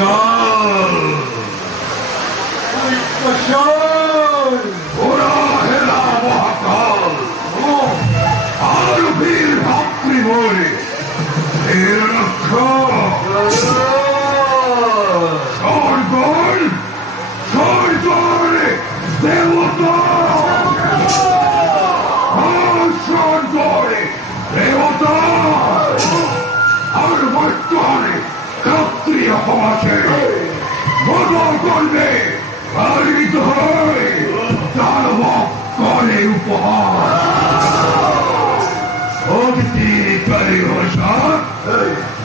মহাকাল ওরা হেলা মহাকাল আর বীর ভাতৃ বলে এর রক্ষক স্বর্গল স্বর্গল দেবতা স্বর্গল দেবতা আর বর্তমানে ক্ষত্রিয় সমাজে বদল করবে পালিত হয় তার মক্কলে উপহার অতিথিকারী ভাষা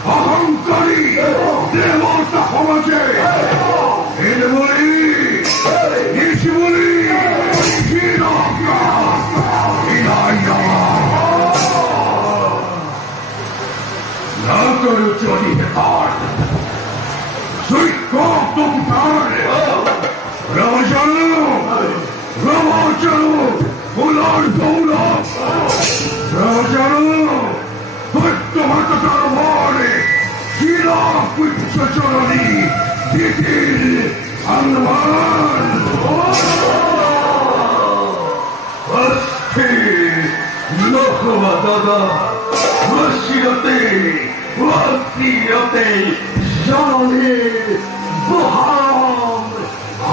অহংকারী দেবতা সমাজে এনে বলি এসে বলি না করো চলি হেতার শিক্ষক তোমার রাজানো রাজানো ফুলার দৌলত রাজানো সত্যভাত তার ভরে শিলা পুচ্ছ চরণী দিদির আলমান লোকমা দাদা বসিরতে বসিরতে জনের বহাম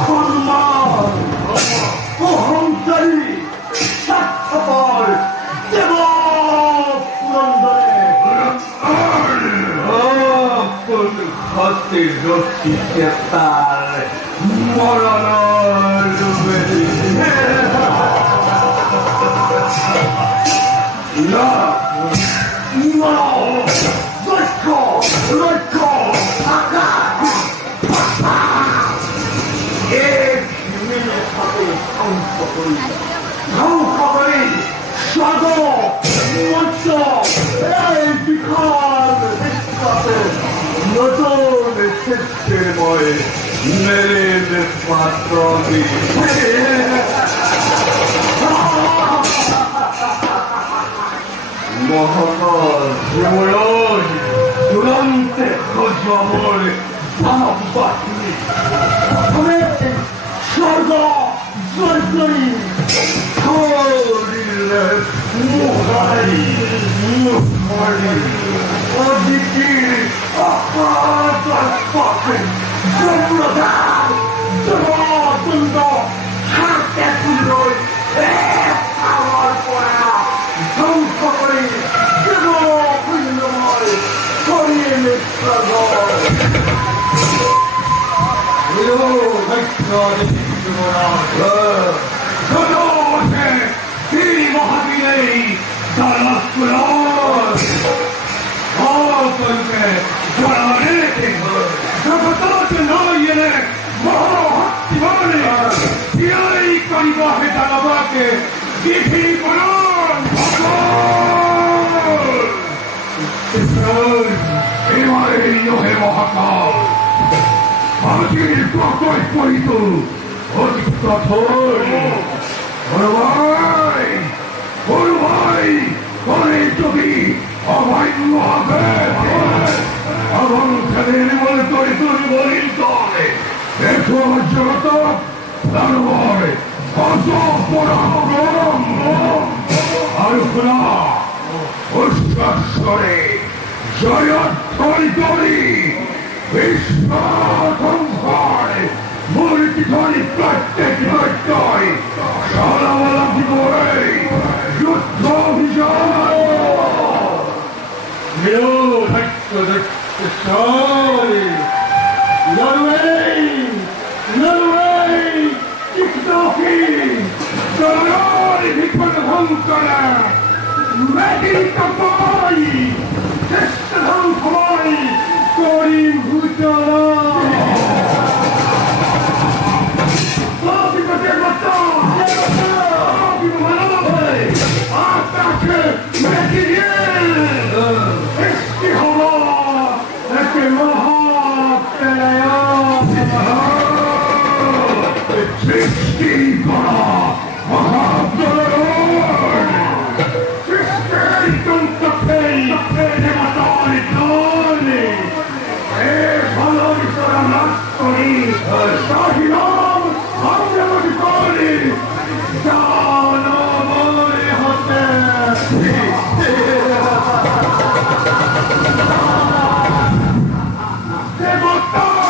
সম্মান অহংকারী স্বার্থপর দেব পুরন্দরে হাতের রক্ষী তার মরণ ডুবে মহাকাল জীবন চূড়ান্তে খোঁজ আমল স্বর্গ জয়ী মুখারি মুখারি অদিতি পথে সম্প্রদা জগদন্দ হাতে তুলই আমার পড়া ধ্বংস করে দেব পুণ্যময় করিয়ে মিত্র তিনি মহাবীরের মহাকাল আমাদের প্রকল্পিত অতি কঠোর করে যদি অবান্য হবে এবং তাদের বলে তৈরি তৈরি বলিল তলে দেখো আমার জগত তারপর অসপরাগম আর উচ্ছ্বাসরে জয়ধ্বনি করি বিশ্বধ্বংসর মূর্তি ধ্বনি প্রত্যেক নৃত্যয় সালামালা জীবনে যুদ্ধ অভিযান লড়াই লড়াই টিকটকি লড়াই বিপদ ভঙ্করা মেদিনীকাপাই চেষ্টা ধ্বংসমাই করি ভূতরা সৃষ্টি করা মহাপ্রলয় সৃষ্টির তন্ত্র Sahibam, Hamjamati Koli, Jano Mori Hote. Devota! Devota!